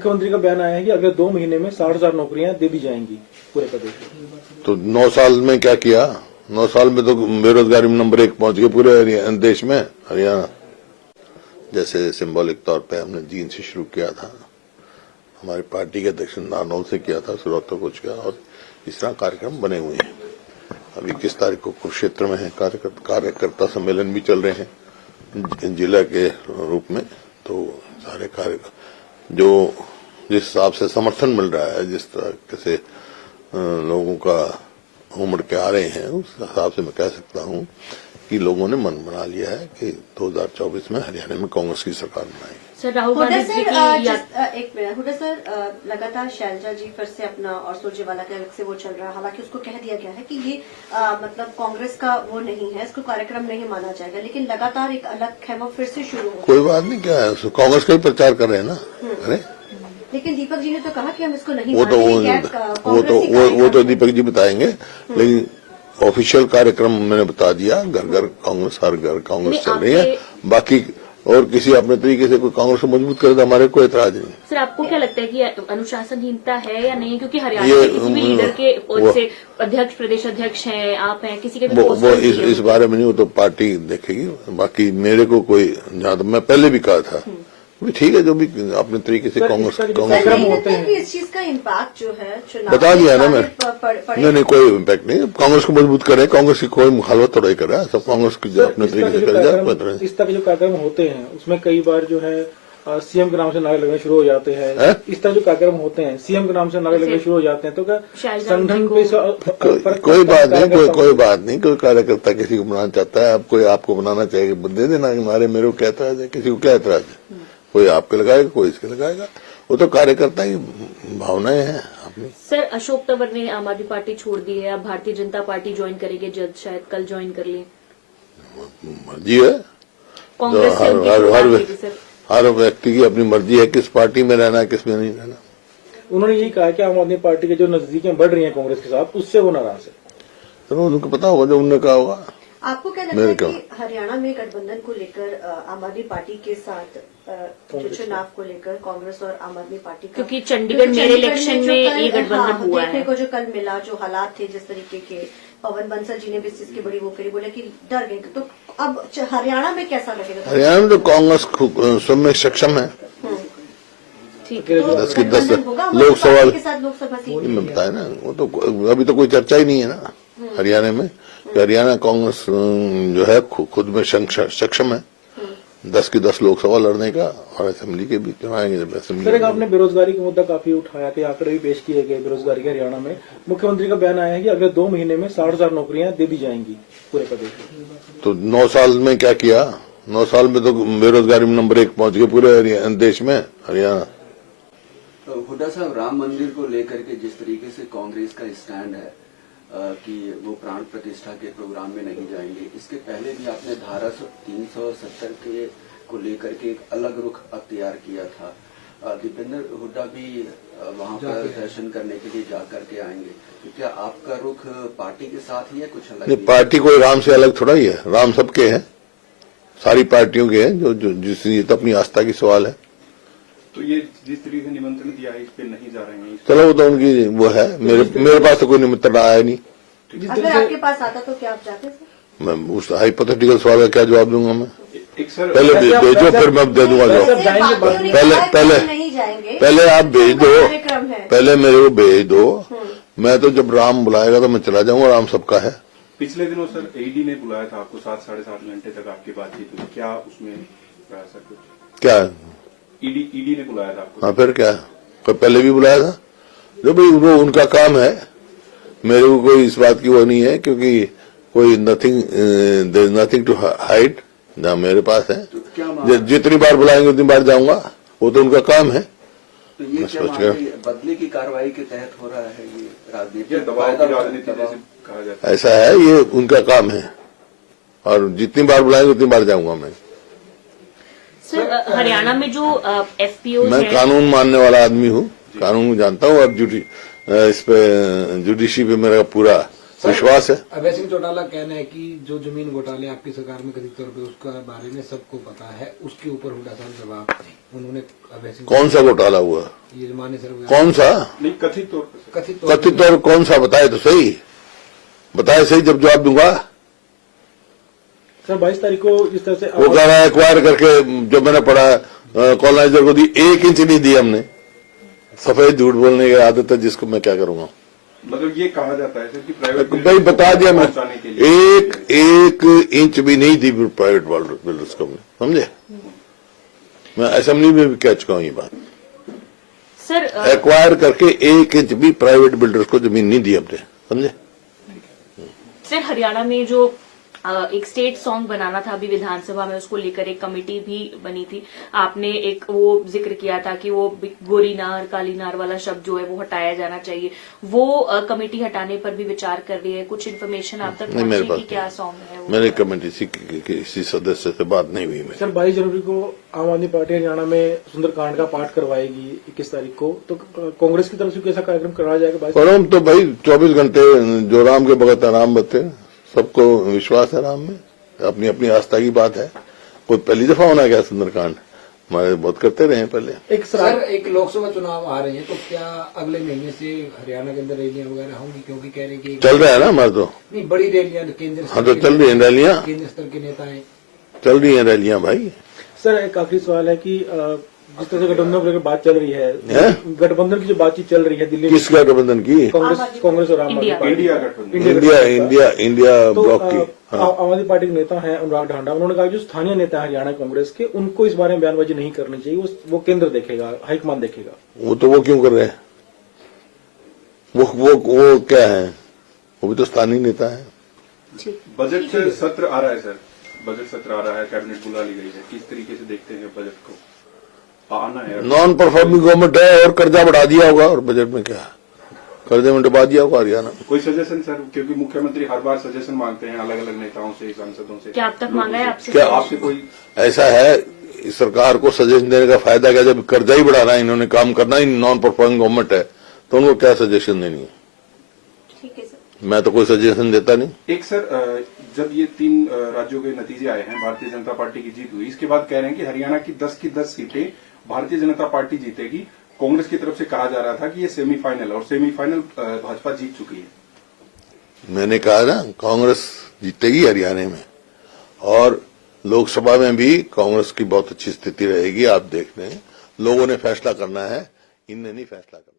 मुख्यमंत्री का बयान आया है कि अगले 2 महीने में 60,000 नौकरियां दे दी जाएंगी पूरे प्रदेश में। तो 9 साल में क्या किया? 9 साल में तो बेरोजगारी में नंबर 1 पहुंच गए पूरे देश में। हरियाणा जैसे सिंबॉलिक तौर पे हमने जींद से शुरू किया था, हमारी पार्टी के अध्यक्ष नारनौल से किया था, सुरत तक कुछ किया, और इस तरह कार्यक्रम बने हुए हैं। अभी 21 तारीख को कुरुक्षेत्र में है कार्यकर्ता सम्मेलन भी चल रहे हैं जिला के रूप में। तो सारे कार्य जो जिस हिसाब से समर्थन मिल रहा है, जिस तरह से लोगों का उमड़ के आ रहे हैं, उस हिसाब से मैं कह सकता हूं कि लोगों ने मन बना लिया है कि 2024 में हरियाणा में कांग्रेस की सरकार बनाएगी। सर राहुल हुड्डा गांधी सर, की एक मिनट हुड्डा सर, लगातार शैलजा जी फिर से अपना और सुरजेवाला के अलग से वो चल रहा है। हालांकि उसको कह दिया गया है कि ये मतलब कांग्रेस का वो नहीं है, इसको कार्यक्रम नहीं माना जाएगा, लेकिन लगातार एक अलग खेमा फिर से शुरू हो। कोई बात नहीं, क्या है, कांग्रेस का ही प्रचार कर रहे हैं ना। अरे लेकिन दीपक जी ने तो कहा कि हम इसको नहीं वो तो दीपक जी बताएंगे, लेकिन ऑफिशियल कार्यक्रम मैंने बता दिया। घर घर कांग्रेस, हर घर कांग्रेस चल रही है। बाकी और किसी अपने तरीके से कोई कांग्रेस को मजबूत करे तो हमारे कोई एतराज नहीं। सर आपको क्या लगता है कि अनुशासनहीनता है या नहीं? क्योंकि हरियाणा के किसी भी लीडर के पद से अध्यक्ष, प्रदेश अध्यक्ष हैं, आप हैं, किसी के भी वो इस बारे में नहीं, वो तो पार्टी देखेगी। बाकी मेरे को कोई, जहां तक मैं पहले भी कहा था, ठीक है, जो भी अपने तरीके से कांग्रेस होते हैं, इस चीज का इम्पैक्ट जो है चुनाव बता दिया ना मैं। नहीं, कोई इम्पैक्ट नहीं। कांग्रेस को मजबूत करे, कांग्रेस की कोई मुखालफत थोड़ा ही कर रहा है, सब कांग्रेस की अपने तरीके से करे जाए। इस तरह के जो कार्यक्रम होते हैं उसमें कई बार जो है सीएम के नाम से नारे लगने शुरू हो जाते हैं। इस तरह जो कार्यक्रम होते हैं सीएम के नाम से नारे लगने शुरू हो जाते हैं, तो क्या संगठन पे कोई बात नहीं। कोई कार्यकर्ता किसी को बनाना चाहता है, कोई आपको बनाना चाहिए, दे देना नारे। मेरे को क्या एतराज है? किसी को क्या एतराज है? कोई आपके लगाएगा, कोई इसके लगाएगा, वो तो कार्यकर्ता की भावनाएं हैं अपनी। सर अशोक तंवर ने आम आदमी पार्टी छोड़ दी है, अब भारतीय जनता पार्टी ज्वाइन करेंगे जल्द, शायद कल ज्वाइन कर लें। मर्जी है, कांग्रेस हर व्यक्ति की अपनी मर्जी है किस पार्टी में रहना है, किस में नहीं रहना। उन्होंने यही कहा कि आम आदमी पार्टी के जो नजदीकियां बढ़ रही हैं कांग्रेस के साथ, उससे वो नाराज है। तो उनको पता होगा जो उन्होंने कहा होगा। आपको क्या लगता है कि हरियाणा में गठबंधन को लेकर आम आदमी पार्टी के साथ जो चुनाव को लेकर कांग्रेस और आम आदमी पार्टी का, क्योंकि चंडीगढ़ मेरे इलेक्शन में ये गठबंधन हुआ है, देखने को जो कल मिला, जो हालात थे जिस तरीके के, पवन बंसल जी ने भी इस चीज की बड़ी वो करी, बोले कि डर गए। तो अब हरियाणा में कैसा लगेगा? हरियाणा में तो कांग्रेस सब में सक्षम है। ठीक है, 10 की 10 लोकसभा के साथ लोकसभा सीट में बताया ना, वो तो अभी तो कोई चर्चा ही नहीं है ना हरियाणा में। हरियाणा कांग्रेस जो है खुद में सक्षम है 10 की 10 लोकसभा लड़ने का, और असेंबली के भी चुनाएंगे जब असेंबली। सर आपने बेरोजगारी का मुद्दा काफी उठाया कि आंकड़े भी पेश किए गए बेरोजगारी के। हरियाणा में मुख्यमंत्री का बयान आया है कि अगले 2 महीने में 60,000 नौकरियां दे दी जाएंगी पूरे प्रदेश में। तो 9 साल में क्या किया? 9 साल में तो बेरोजगारी में नंबर 1 पहुंच गए पूरे देश में हरियाणा। तो हुड्डा साहब, राम मंदिर को लेकर के जिस तरीके से कांग्रेस का स्टैंड है कि वो प्राण प्रतिष्ठा के प्रोग्राम में नहीं जाएंगे, इसके पहले भी आपने धारा 370 के को लेकर के एक अलग रुख अख्तियार किया था। दीपेंद्र हुड्डा भी वहां पर दर्शन करने के लिए जाकर के आएंगे, तो क्या आपका रुख पार्टी के साथ ही है, कुछ अलग? नहीं, पार्टी कोई राम से अलग थोड़ा ही है, राम सबके हैं, सारी पार्टियों के हैं। ये तो अपनी आस्था की सवाल है। तो ये जिस तरीके से निमंत्रण दिया है इस पे नहीं जा रहे हैं? चलो वो तो उनकी वो है, मेरे पास तो कोई निमंत्रण आया नहीं। अगर आपके पास आता तो क्या आप जाते थे? मैं उस हाइपोथेटिकल सवाल का क्या जवाब दूंगा? मैं सर पहले भेजो, फिर मैं दे दूंगा जवाब। पहले आप भेज दो, पहले मेरे को भेज दो। मैं तो जब राम बुलाएगा तो मैं चला जाऊंगा, राम सबका है। पिछले दिनों सर ईडी ने बुलाया था आपको, 7 साढ़े 7 घंटे तक आपकी बातचीत हुई, क्या उसमें रहा सर कुछ? क्या ईडी ने बुलाया था आपको? हाँ, फिर क्या, पहले भी बुलाया था। जो भाई वो उनका काम है, मेरे को कोई इस बात की वो नहीं है, क्योंकि कोई नथिंग टू हाइड ना मेरे पास है। तो जितनी बार बुलाएंगे उतनी बार जाऊंगा, वो तो उनका काम है। तो ये क्या बदले की कार्रवाई के तहत हो रहा है? ये राजनीति कहा जाता है, ऐसा है, ये उनका काम है, और जितनी बार बुलाएंगे उतनी बार जाऊंगा मैं। सर हरियाणा में जो एफपीओ, मैं कानून मानने वाला आदमी हूँ, कानून जानता हूँ, और इस पे जुडिशरी पे मेरा पूरा विश्वास है। अभय सिंह चौटाला कहना है कि जो जमीन घोटाले आपकी सरकार में कथित तौर पे उसका बारे में सबको पता है, उसके ऊपर हुड्डा साहब जवाब दें। उन्होंने अभय सिंह, कौन सा घोटाला हुआ? ये जो मानेसर कौन सा नहीं, कथित तौर पर कथित कथित तौर कौन सा बताए तो सही, बताए सही, जब जवाब दूंगा। सर 22 तारीख को जिस तरह से वो कह रहा है एक्वायर करके, जो मैंने पढ़ा कॉलोनाइजर को दी, 1 इंच नहीं दी हमने। सफेद झूठ बोलने की आदत है जिसको मैं क्या करूंगा। मतलब ये कहा जाता है सर कि प्राइवेट भाई बता दिया मैं, पहुंचाने के लिए 1 इंच भी नहीं दी प्राइवेट बिल्डर्स को, समझे। मैं असेंबली में भी कह चुका हूं ये बात। सर एक्वायर करके 1 इंच भी प्राइवेट बिल्डर्स को जमीन नहीं दी हमने, समझे। सर हरियाणा में जो एक स्टेट सॉन्ग बनाना था अभी विधानसभा में, उसको लेकर एक कमेटी भी बनी थी। आपने एक वो जिक्र किया था कि वो गोरी नार काली नार वाला शब्द जो है वो हटाया जाना चाहिए। वो कमेटी हटाने पर भी विचार कर रही है। कुछ इन्फॉर्मेशन आप तक नहीं मेरे पहुंची पास कि क्या सॉन्ग है वो? मेरी कमेटी किसी सदस्य से बात नहीं हुई मेरी। सर 22 जनवरी को आम आदमी पार्टी हरियाणा में सुंदरकांड का पाठ करवाएगी 21 तारीख को, तो कांग्रेस की तरफ से कैसा कार्यक्रम करवाया जाएगा 22 पर हम तो भाई 24 घंटे जो राम के भगत है राम बते, सबको विश्वास है राम में, अपनी अपनी आस्था की बात है। कोई पहली दफा होना क्या सुंदरकांड, हमारे बहुत करते रहे हैं पहले। एक सर एक लोकसभा चुनाव आ रहे हैं, तो क्या अगले महीने से हरियाणा के अंदर रैलियां वगैरह होंगी? क्योंकि कह रहे हैं कि चल रहा है ना हमारे तो। नहीं, बड़ी रैलियां केंद्र हाँ तो चल रही है रैलियां, केंद्र स्तर के नेता हैं। चल रही है रैलियां भाई। सर एक आखिरी सवाल है कि जिस तरह से गठबंधन को लेकर बात चल रही है, गठबंधन की जो बातचीत चल रही है दिल्ली में, किस गठबंधन की? कांग्रेस और आम आदमी पार्टी, इंडिया गठबंधन, इंडिया तो ब्लॉक की। हाँ। आम आदमी पार्टी के नेता हैं अनुराग ढांडा, उन्होंने कहा कि जो स्थानीय नेता है हरियाणा कांग्रेस के, उनको इस बारे में बयानबाजी नहीं करनी चाहिए, वो केंद्र देखेगा, हाईकमान देखेगा। वो क्यों कर रहे हैं? वो क्या है, वो भी तो स्थानीय नेता है। बजट सत्र आ रहा है सर, बजट सत्र आ रहा है, कैबिनेट बुला ली गई है, किस तरीके से देखते हैं बजट को? आना है, नॉन परफॉर्मिंग गवर्नमेंट है और कर्जा बढ़ा दिया होगा, और बजट में क्या है, कर्जे में डुबा दिया होगा हरियाणा। कोई सजेशन सर, क्योंकि मुख्यमंत्री हर बार सजेशन मांगते हैं अलग अलग नेताओं से, सांसदों से। क्या अब तक मांगा है आपसे? क्या आपसे कोई ऐसा है, इस सरकार को सजेशन देने का फायदा क्या? जब कर्जा ही बढ़ाना है इन्होंने, काम करना ही नॉन परफॉर्मिंग गवर्नमेंट है, तो उनको क्या सजेशन देनी है? ठीक है सर। मैं तो कोई सजेशन देता नहीं। एक सर, जब ये 3 राज्यों के नतीजे आए हैं, भारतीय जनता पार्टी की जीत हुई, इसके बाद कह रहे हैं कि हरियाणा की 10 की 10 सीटें भारतीय जनता पार्टी जीतेगी। कांग्रेस की तरफ से कहा जा रहा था कि ये सेमीफाइनल, और सेमीफाइनल भाजपा जीत चुकी है। मैंने कहा ना, कांग्रेस जीतेगी हरियाणा में, और लोकसभा में भी कांग्रेस की बहुत अच्छी स्थिति रहेगी। आप देख रहे हैं, लोगों ने फैसला करना है, इनने नहीं फैसला करना।